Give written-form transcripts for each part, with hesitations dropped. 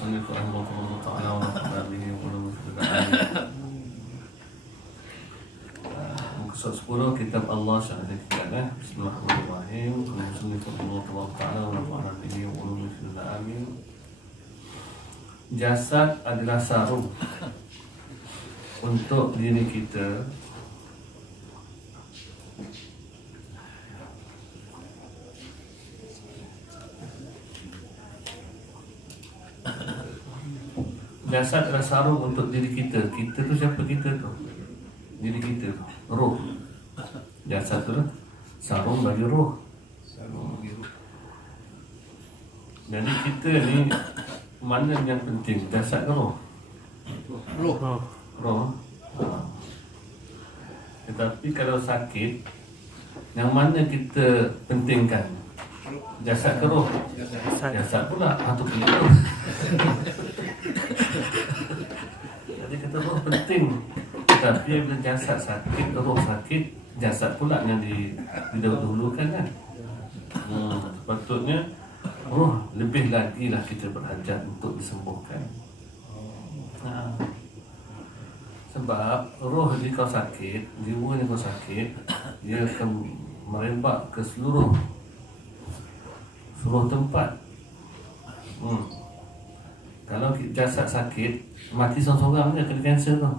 المصنف رحمه الله تعالى ونفعنا به وعلومه في العالمين. Muka 10 kitab Allah syarah kita Bismillahirrahmanirrahim. Al-Musannif rahimahullah ta'ala wa nafa'ana bihi wa ulumuhu fil alamin. Jasad adalah sarung untuk diri kita. Jasad adalah sarung untuk diri kita. Kita tu siapa kita tu? Diri kita tu, roh. Jasad tu sarung bagi roh. Jadi kita ni mana yang penting, jasad ke roh? Roh. Tetapi kalau sakit, yang mana kita pentingkan? Jasad ke roh? Jasad pula, atau kita. Jadi kata roh penting. Tapi bila jasad sakit, roh sakit, jasad pula yang didahulukan kan. Sepatutnya roh lebih lagi lah kita berhajat untuk disembuhkan. Sebab roh ni kau sakit, jiwa ni kau sakit, dia akan merebak ke seluruh tempat. Kalau jasad sakit, mati seorang-seorang je kena kanser tu.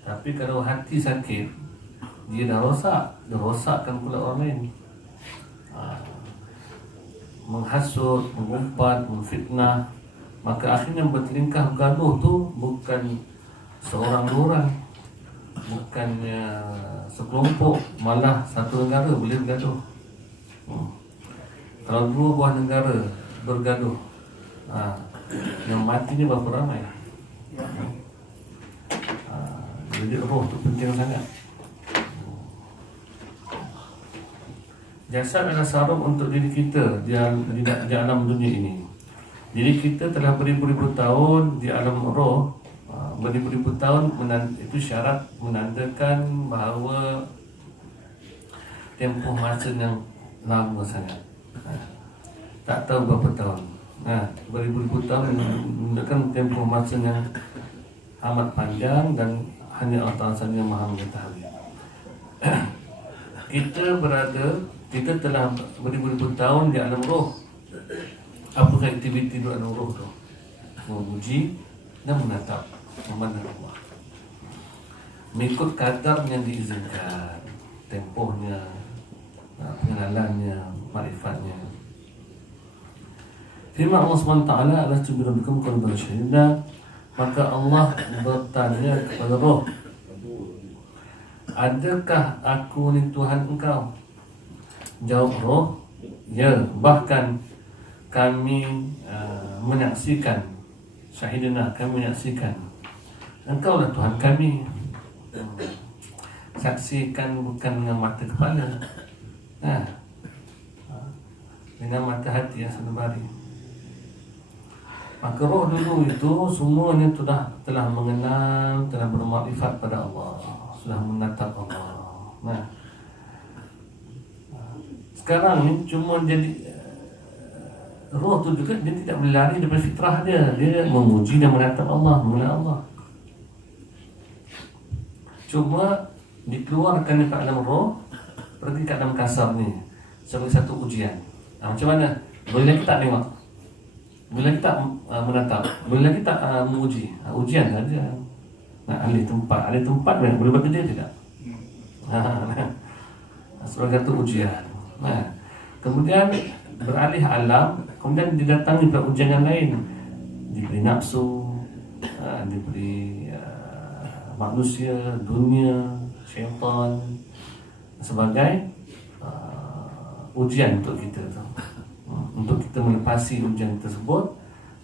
Tapi kalau hati sakit, dia dah rosak, dia rosakkan pula orang lain. Menghasut, mengumpat, memfitnah, maka akhirnya bertelingkah gaduh tu bukan seorang dua orang, bukannya sekelompok, malah satu negara boleh bergaduh. Kalau dua buah negara bergaduh, yang mati ni berapa ramai? Jadi roh tu penting sangat. Jasad adalah sarung untuk diri kita di alam dunia ini. Jadi kita telah beribu-ribu tahun di alam roh. Beribu-ribu tahun itu syarat menandakan bahawa tempoh masa yang lama sangat. Tak tahu berapa tahun. Beribu-ribu tahun menandakan tempoh masa yang amat panjang dan hanya Allah saja yang maha mengetahui. Kita telah beribu-ribu tahun di alam roh. Apakah aktiviti di alam roh tu? Memuji dan menatap, memandang Allah. Mengikut kadar yang diizinkan, tempohnya, pengenalannya, makrifatnya. Firman Allah SWT adalah Subhanallakum qalban syahida. Maka Allah bertanya kepada roh, adakah aku ni Tuhan engkau? Jawab roh, ya, bahkan kami menyaksikan, syahidina, kami menyaksikan engkau lah Tuhan kami. Saksikan bukan dengan mata kepala, dengan mata hati yang sanubari. Maka roh dulu itu semuanya telah mengenal, telah bermakrifat pada Allah, sudah menatap Allah. Sekarang ni cuma jadi roh tu juga dia tidak berlari daripada fitrah dia. Dia memuji dan menatap Allah, mengenal Allah. Cuma dikeluarkan daripada alam roh, pergi ke alam kasar ni sebagai satu ujian. Macam mana? Boleh kita tengok, boleh kita menatap, boleh kita menguji. Ujian saja. Ahli tempat boleh bekerja tidak? Sebagai satu ujian. Kemudian beralih alam, kemudian didatangi pada ujian yang lain. Diberi nafsu, diberi manusia, dunia, syaitan sebagai ujian untuk kita tu. Untuk kita melepasi ujian tersebut,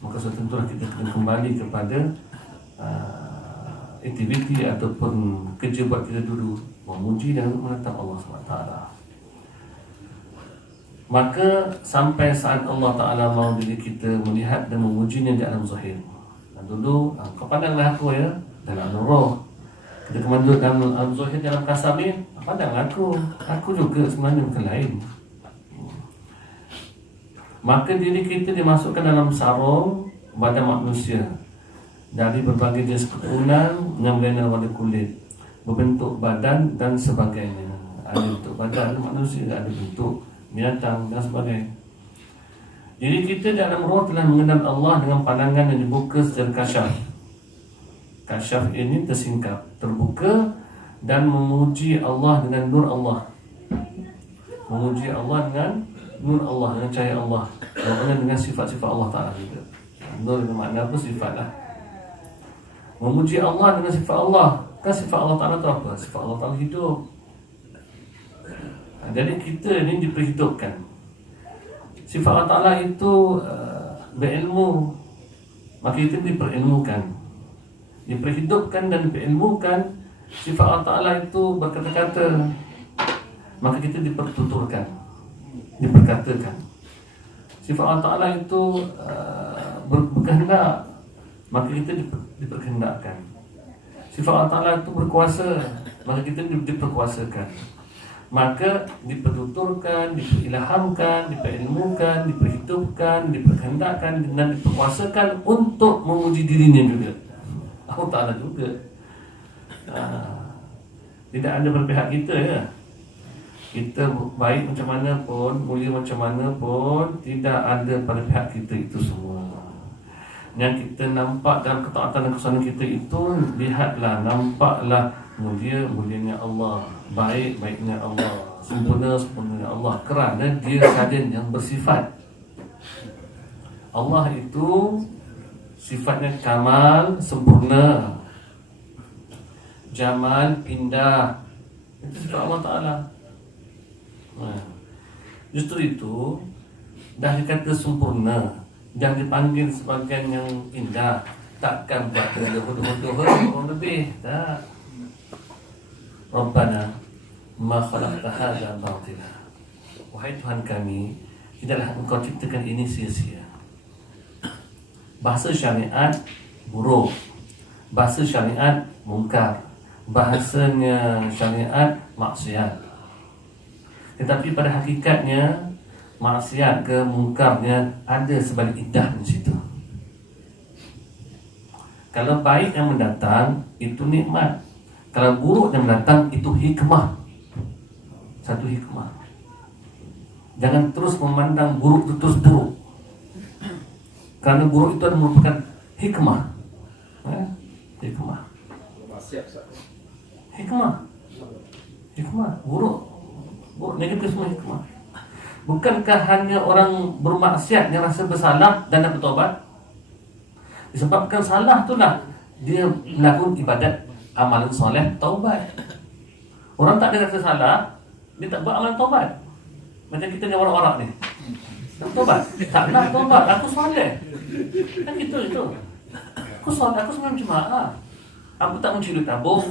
maka tentulah kita akan kembali kepada aktiviti ataupun kerja buat kita dulu, memuji dan menatap Allah SWT. Maka sampai saat Allah Ta'ala mahu diri kita melihat dan memujinya di alam zahir. Dulu, kau pandanglah aku ya dalam roh. Kita kemana dalam alam zahir, dalam kasar ni, pandanglah aku juga sebenarnya bukan lain. maka diri kita dimasukkan dalam sarung badan manusia dari berbagai jenis keturunan yang berlainan warna kulit, berbentuk badan dan sebagainya. Ada bentuk badan manusia, ada bentuk binatang dan sebagainya. Jadi kita dalam roh telah mengenal Allah dengan pandangan yang dibuka secara kasyaf. Kasyaf ini tersingkap, terbuka, dan memuji Allah dengan nur Allah. Memuji Allah dengan nur Allah, dengan cahaya Allah, dengan sifat-sifat Allah Ta'ala juga. Nur itu makna apa? Sifat lah. Memuji Allah dengan sifat Allah. Kan sifat Allah Ta'ala itu apa? Sifat Allah Ta'ala hidup. Jadi kita ni diperhidupkan. Sifat Allah Ta'ala itu berilmu, maka kita diperilmukan, diperhidupkan dan diperilmukan. Sifat Allah Ta'ala itu berkata-kata, maka kita dipertuturkan, diperkatakan. Sifat Allah Ta'ala itu berkehendak, maka kita diperkehendakkan. Sifat Allah Ta'ala itu berkuasa, maka kita diperkuasakan. Maka dipertuturkan, diperilhamkan, diperilmukan, diperhidupkan, diperkehendakkan dan diperkuasakan untuk memuji dirinya juga, Allah Ta'ala juga. Tidak ada berpihak kita ya. Kita baik macam mana pun, mulia macam mana pun, tidak ada pada pihak kita itu semua. Yang kita nampak dalam ketaatan dan kesusahan kita itu, lihatlah, nampaklah mulianya Allah, baiknya Allah, sempurnanya Allah, kerana Dia sahaja yang bersifat. Allah itu sifatnya kamal, sempurna, jamal, indah. Itu sifat Allah Ta'ala. Justru itu dah dikata sempurna, dah dipanggil sebagai yang indah, takkan buat bodoh-bodoh orang lebih. Tak. Rabbana ma khalaqta hadza batila. Wahai Tuhan kami, tidaklah Engkau ciptakan ini sia-sia. Bahasa syariat buruk, bahasa syariat mungkar, bahasanya syariat maksiat. Tetapi pada hakikatnya maksiat ke mungkarnya ada sebalik indah di situ. Kalau baik yang mendatang itu nikmat, kalau buruk yang mendatang itu hikmah. Satu hikmah. Jangan terus memandang buruk itu terus buruk, karena buruk itu adalah merupakan hikmah. Hikmah. Hikmah. Buruk negatif semua hikmah. Bukankah hanya orang bermaksiat yang rasa bersalah dan nak bertobat? Disebabkan salah itulah dia melakukan ibadat, amalan soleh, taubat. Orang tak ada rasa salah, dia tak buat amalan taubat. Macam kita ni orang-orang ni, nak taubat, tak nak taubat, aku soleh. Kan gitu itu. Aku soleh, aku sembahyang jemaah, aku tak mencuri tabung.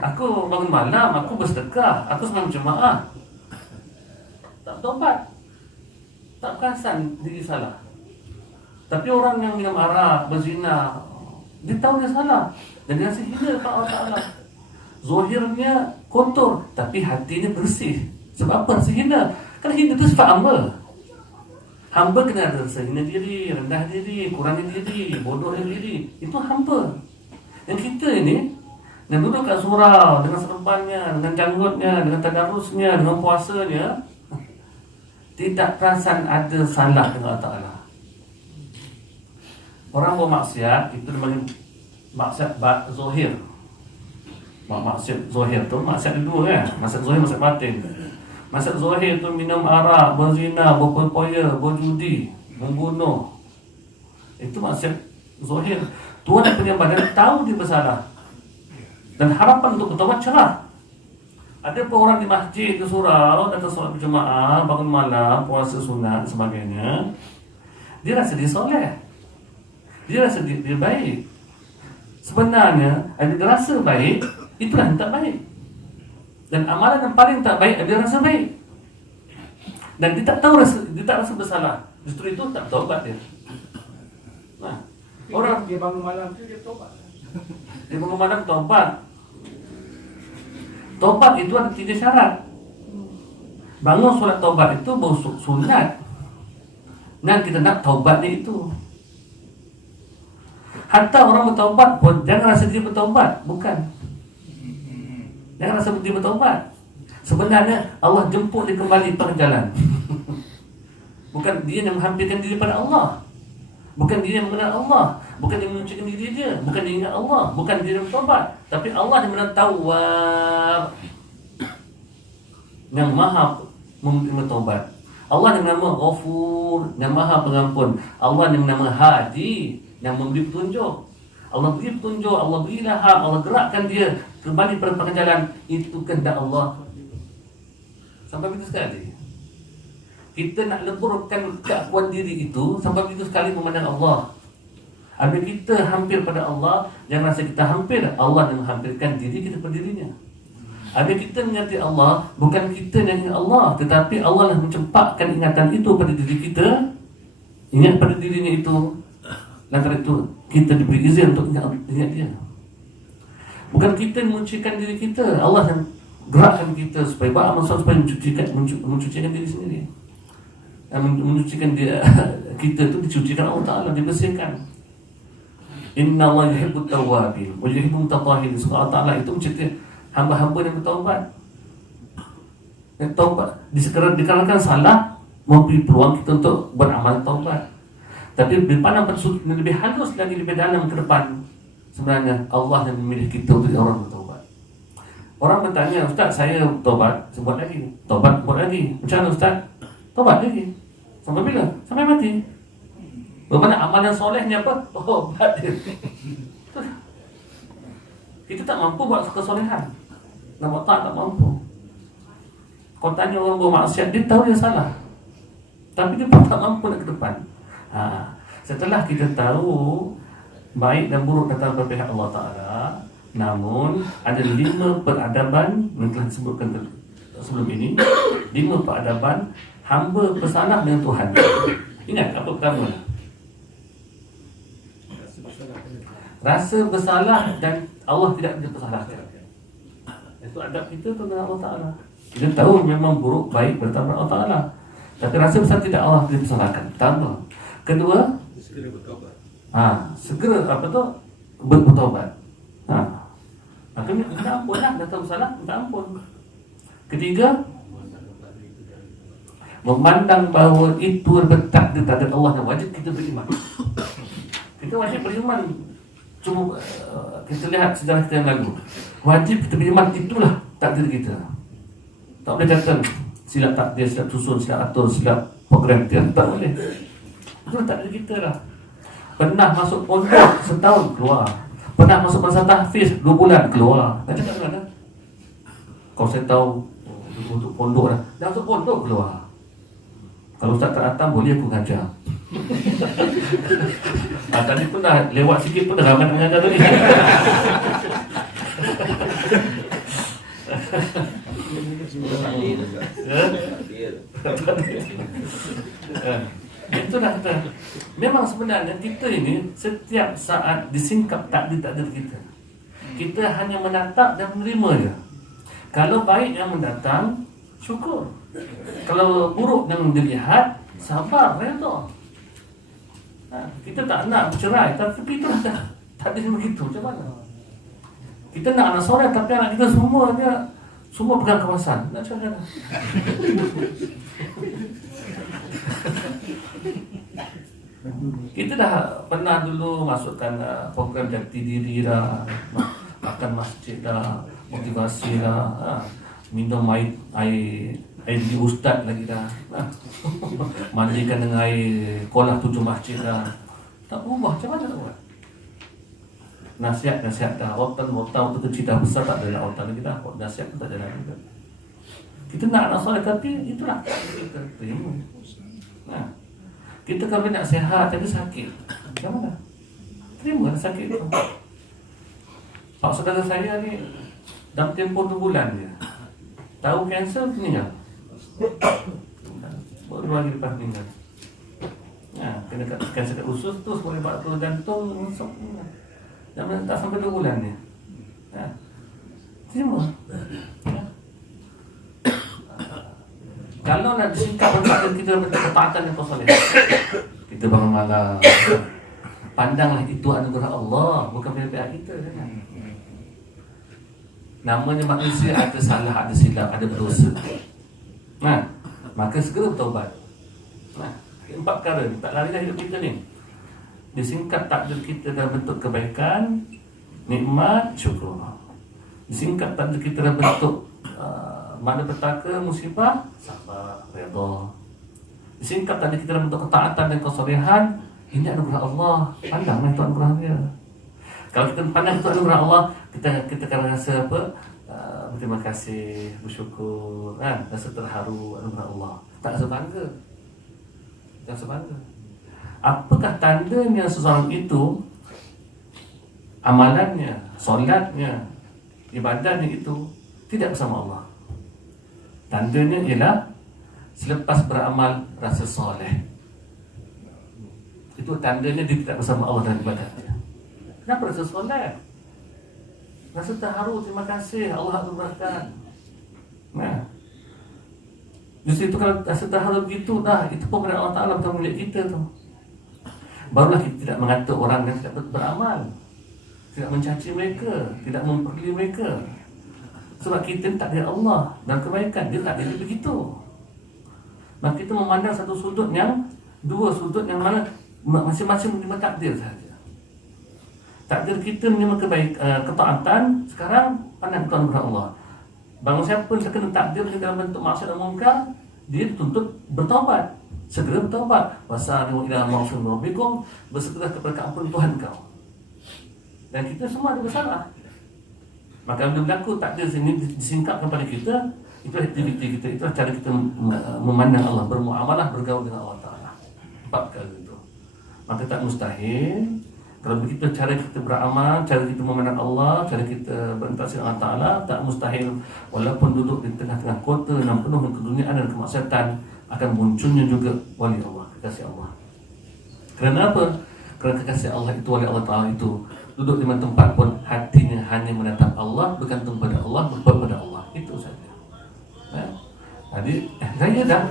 Aku bangun malam, aku bersedekah, aku sembahyang jemaah. Tak taubat, tak perasan diri salah. Tapi orang yang minum arak, berzina, dia tahu dia salah dan dia rasa hina kepada Allah Ta'ala. Zahirnya kotor, tapi hatinya bersih. Sebab apa rasa hina? Kan hina itu sifat hamba. Hamba kena ada rasa hina diri, rendah diri, kurangnya diri, bodohnya diri. Itu hamba. Yang kita ini dan duduk kat surau dengan serbannya, dengan janggutnya, dengan tadarusnya, dengan puasanya, tidak perasan ada salah dengan Allah Ta'ala. Orang bermaksiat itu namanya maksiat zahir. Maksiat zahir tu maksiat dua kan? Maksiat zahir, maksiat batin. Maksiat zahir tu minum arak, berzina, berpoya, berjudi, membunuh. Itu maksiat zahir. Tuhan yang punya badan tahu dia bersalah dan harapan untuk bertaubat cerah. Ada pun orang di masjid, di surau, datang solat berjemaah, bangun malam, puasa sunat sebagainya, dia rasa dia soleh, dia rasa dia baik. Sebenarnya dia rasa baik, itulah yang tak baik. Dan amalan yang paling tak baik dia rasa baik. Dan dia tak tahu dia tak rasa bersalah. Justru itu tak taubat dia. Orang dia bangun malam tu dia taubat. Dia bangun malam taubat. Taubat itu ada 3 syarat. Bangun solat taubat itu baru sunat. Dan kita nak taubatnya itu. Hatta orang bertaubat pun jangan rasa dia bertaubat. Bukan. Jangan rasa dia bertaubat. Sebenarnya Allah jemput dia kembali pada jalan. Bukan dia yang menghampirkan diri pada Allah. Bukan dia yang mengenal Allah. Bukan dia menyucikan diri dia. Bukan dia ingat Allah. Bukan dia yang bertaubat. Tapi Allah yang mengenal Tawwab, yang maha menerima taubat. Allah yang nama Ghafur, yang maha pengampun. Allah yang nama Hadi, yang memberi petunjuk. Allah beri petunjuk, Allah beri ilham, Allah gerakkan dia kembali pada jalan. Itu kehendak Allah. Sampai begitu sekali. Kita nak leburkan keakuan diri itu sampai begitu sekali memandang Allah. Apabila kita hampir pada Allah, jangan rasa kita hampir, Allah yang menghampirkan diri kita pada dirinya. Apabila kita mengingati Allah, bukan kita yang ingat Allah, tetapi Allah yang mencempakkan ingatan itu pada diri kita. Ingat pada dirinya itu. Lantaran itu kita diberi izin untuk ingat dia. Bukan kita yang mencucikan diri kita, Allah yang gerakkan kita supaya beramal soleh, supaya mencucikan diri sendiri. Mencucikan dia, kita itu dicucikan Allah Ta'ala, dibersihkan. Inna Allah yuhibbut tawwabin wa yuhibbul mutatahhirin. Allah Ta'ala itu mencintai hamba-hamba yang bertaubat. Dan taubat dikarenakan salah memberi peluang kita untuk beramal taubat. Tapi dipandang pada sudut yang lebih halus lagi, lebih dalam ke depan, sebenarnya Allah yang memilih kita untuk orang bertaubat. Orang bertanya, Ustaz, saya taubat, buat lagi. Taubat, buat lagi. Macam mana Ustaz? Taubat lagi. Sampai bila? Sampai mati. Bermakna amalan solehnya apa? Taubat dia. Kita tak mampu buat kesolehan. Nak buat tak mampu. Kau tanya orang bermaksiat, dia tahu dia salah, tapi dia pun tak mampu nak ke depan. Setelah kita tahu baik dan buruk datang dari pihak Allah Ta'ala, namun ada 5 peradaban yang telah disebutkan sebelum ini. 5 peradaban hamba bersalah dengan Tuhan. Ingat apa pertama? Rasa bersalah dan Allah tidak dipersalahkan. Itu adab kita dengan Allah Ta'ala. Kita tahu memang buruk baik bertambah Allah Ta'ala, tapi rasa bersalah tidak, Allah tidak dipersalahkan. Pertama. Kedua, segera bertaubat. Segera bertaubat. Maka minta ampun lah, datang bersalah, minta ampun. Ketiga, memandang bahawa itu bertakdir takdir Allah yang wajib kita beriman. Kita wajib beriman. Cuma kita lihat sejarah kita yang lalu. Wajib kita beriman, itulah takdir kita. Tak boleh kata silap takdir, silap susun, silap atur, silap program dia. Tak boleh. Itu takdir kita lah. Pernah masuk pondok setahun, keluar. Pernah masuk masa tahfiz 2 bulan, keluar. Tak cakap mana? Kau saya tahu untuk pondok lah. Dah masuk pondok, keluar. Kalau Ustaz tak datang, boleh aku ngajar. Tadi pun dah lewat sikit pun dah ramai nak mengajar tadi. Itulah kata. Memang sebenarnya kita ini setiap saat disingkap takdir-takdir kita. Kita hanya menatap dan menerima je. Kalau baik yang mendatang, syukur. Kalau buruk yang dilihat, sabar, redha. Kita tak nak bercerai, tapi itulah takdir begitu. Macam mana? Kita nak anak soleh, tapi anak kita semua pegang kawasan. Nak cakap mana? Kita dah pernah dulu masukkan program jati diri dah, makan masjid dah, motivasi dah, minum air di ustaz lagi dah, mandikan dengan air kolah 7 masjid dah. Tak berubah, macam mana nak buat? Nasihat dah, rotan waktu kecil dah besar tak ada nak rotan lagi dah, nasihat pun tak jalan juga. Kita nak anak soleh, tapi itulah kita terima. Kita kalau nak sihat tapi sakit, macam mana? Terima sakit itu. Pak saudara saya ni dalam tempoh 2 bulan dia tahu kanser, meninggal. Baru 2 hari lepas meninggal. Kena kanser kat usus tu, boleh buat tu jantung, masuk. Jangan tak sampai 2 bulan dia. Terima. mana disingkap takdir kita bentuk ketaatan dan kesolehan. Kita bangun malam, pandanglah itu anugerah Allah, bukan pihak kita kan. Namanya manusia ada salah, ada silap, ada berdosa. Nah, maka segera bertaubat. Nah, 4 perkara ni tak lari dah hidup kita ni. Disingkat takdir kita dalam bentuk kebaikan, nikmat, syukur. Disingkat takdir kita dalam bentuk malapetaka, musibah, sabar, redha. Disingkat takdir kita dalam bentuk ketaatan dan kesolehan, ini anugerah Allah. Pandanglah itu anugerah dia. Kalau kita pandang itu anugerah Allah, kita akan rasa apa? Berterima kasih, bersyukur, kan? Rasa terharu anugerah Allah. Tak rasa bangga. Tak rasa bangga. Apakah tandanya seseorang itu amalannya, solatnya, ibadahnya itu tidak bersama Allah? Tandanya ialah selepas beramal rasa soleh. Itu tandanya dia tidak bersama Allah dalam ibadahnya. Kenapa rasa soleh? Rasa terharu, terima kasih Allah anugerahkan. Nah, justru itu kalau rasa terharu begitu, itu pun kerana Allah Ta'ala bukan milik kita tu. Barulah kita tidak mengata orang yang tidak beramal, tidak mencaci mereka, tidak memperli mereka. Sebab kita tak ada Allah dan kebaikan, dia tak ada begitu. Maka kita memandang satu sudut dua sudut yang mana masing-masing menerima takdir sahaja. Takdir kita menerima ketaatan, sekarang pandang Tuhan kepada Allah. Bagi siapa yang terkena takdir dalam bentuk maksiat dan mungkar, dia dituntut bertaubat. Segera bertaubat. Wasari'u ila maghfiratin min rabbikum, bersegera kepada keampunan Tuhan kau. Dan kita semua ada bersalah. Maka bila berlaku takdir ini disingkapkan pada kita, itu aktiviti kita, itu cara kita memandang Allah, bermuamalah, bergaul dengan Allah Ta'ala. 4 perkara itu. Maka tak mustahil kalau begitu cara kita beramal, cara kita memandang Allah, cara kita berinteraksi dengan Allah Ta'ala, tak mustahil walaupun duduk di tengah-tengah kota yang penuh dengan keduniaan dan kemaksiatan, akan munculnya juga wali Allah, kekasih Allah. Kerana apa? Kerana kekasih Allah itu, wali Allah Ta'ala itu duduk di mana tempat pun hatinya hanya menatap Allah, bergantung pada Allah, berbuat pada Allah. Itu saja. Jadi, saya dah.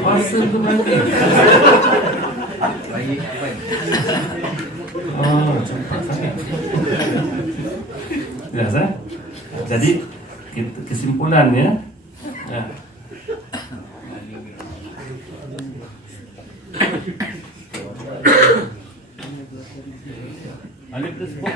Masa tu nanti. Baik. Oh, cepat sangat. Jelas, Jadi, kesimpulannya, alif tersebut